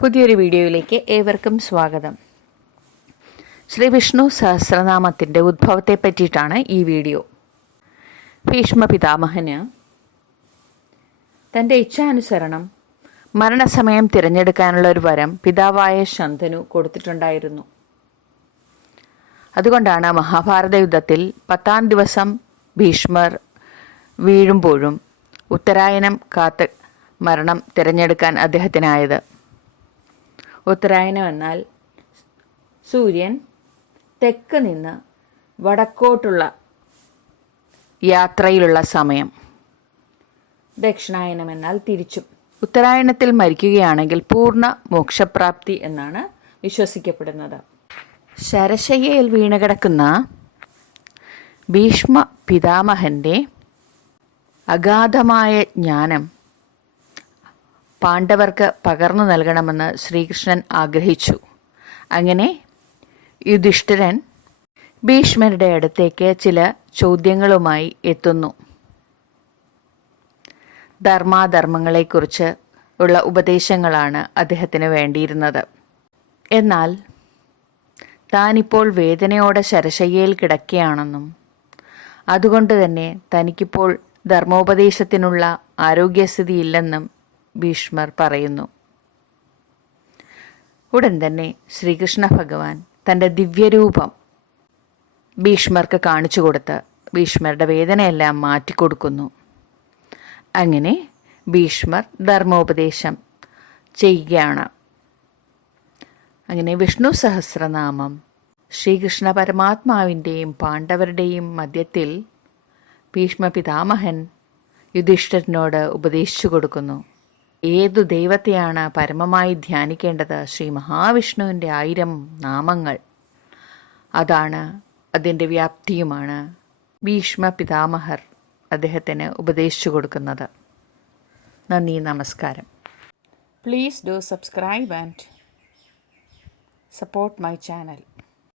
പുതിയൊരു വീഡിയോയിലേക്ക് ഏവർക്കും സ്വാഗതം. ശ്രീ വിഷ്ണു സഹസ്രനാമത്തിന്റെ ഉദ്ഭവത്തെ പറ്റിയിട്ടാണ് ഈ വീഡിയോ. ഭീഷ്മ പിതാമഹന് തന്റെ ഇച്ഛാനുസരണം മരണസമയം തിരഞ്ഞെടുക്കാനുള്ള ഒരു വരം പിതാവായ ശന്തനു കൊടുത്തിട്ടുണ്ടായിരുന്നു. അതുകൊണ്ടാണ് മഹാഭാരത യുദ്ധത്തിൽ പത്താം ദിവസം ഭീഷ്മർ വീഴുമ്പോഴും ഉത്തരായനം കാത്ത് മരണം തിരഞ്ഞെടുക്കാൻ അദ്ദേഹത്തിനായത്. ഉത്തരായനം എന്നാൽ സൂര്യൻ തെക്ക് നിന്ന് വടക്കോട്ടുള്ള യാത്രയിലുള്ള സമയം. ദക്ഷിണായനം എന്നാൽ തിരിച്ചും. ഉത്തരായണത്തിൽ മരിക്കുകയാണെങ്കിൽ പൂർണ മോക്ഷപ്രാപ്തി എന്നാണ് വിശ്വസിക്കപ്പെടുന്നത്. ശരശയ്യയിൽ വീണുകിടക്കുന്ന ഭീഷ്മ പിതാമഹന്റെ അഗാധമായ ജ്ഞാനം പാണ്ഡവർക്ക് പകർന്നു നൽകണമെന്ന് ശ്രീകൃഷ്ണൻ ആഗ്രഹിച്ചു. അങ്ങനെ യുധിഷ്ഠിരൻ ഭീഷ്മരുടെ അടുത്തേക്ക് ചില ചോദ്യങ്ങളുമായി എത്തുന്നു. ധർമാധർമ്മങ്ങളെക്കുറിച്ച് ഉള്ള ഉപദേശങ്ങളാണ് അദ്ദേഹത്തിന് വേണ്ടിയിരുന്നത്. എന്നാൽ താനിപ്പോൾ വേദനയോടെ ശരശയ്യയിൽ കിടക്കുകയാണെന്നും അതുകൊണ്ട് തന്നെ തനിക്കിപ്പോൾ ധർമ്മോപദേശത്തിനുള്ള ആരോഗ്യസ്ഥിതിയില്ലെന്നും ഭീഷ്മർ പറയുന്നു. ഉടൻ തന്നെ ശ്രീകൃഷ്ണ ഭഗവാൻ തന്റെ ദിവ്യരൂപം ഭീഷ്മർക്ക് കാണിച്ചു കൊടുത്ത് ഭീഷ്മരുടെ വേദനയെല്ലാം മാറ്റിക്കൊടുക്കുന്നു. അങ്ങനെ ഭീഷ്മർ ധർമ്മോപദേശം ചെയ്യുകയാണ്. അങ്ങനെ വിഷ്ണു സഹസ്രനാമം ശ്രീകൃഷ്ണ പരമാത്മാവിന്റെയും പാണ്ഡവരുടെയും മധ്യത്തിൽ ഭീഷ്മ പിതാമഹൻ യുധിഷ്ഠിരനോട് ഉപദേശിച്ചു കൊടുക്കുന്നു. ഏതു ദൈവത്തെയാണ് പരമമായി ധ്യാനിക്കേണ്ടത്? ശ്രീ മഹാവിഷ്ണുവിന്റെ ആയിരം നാമങ്ങൾ. അതാണ് അതിന്റെ വ്യാപ്തിയുമാണ് ഭീഷ്മ പിതാമഹർ അദ്ദേഹത്തിന് ഉപദേശിച്ചു കൊടുക്കുന്നത്. നന്ദി നമസ്കാരം. Please do subscribe and support my channel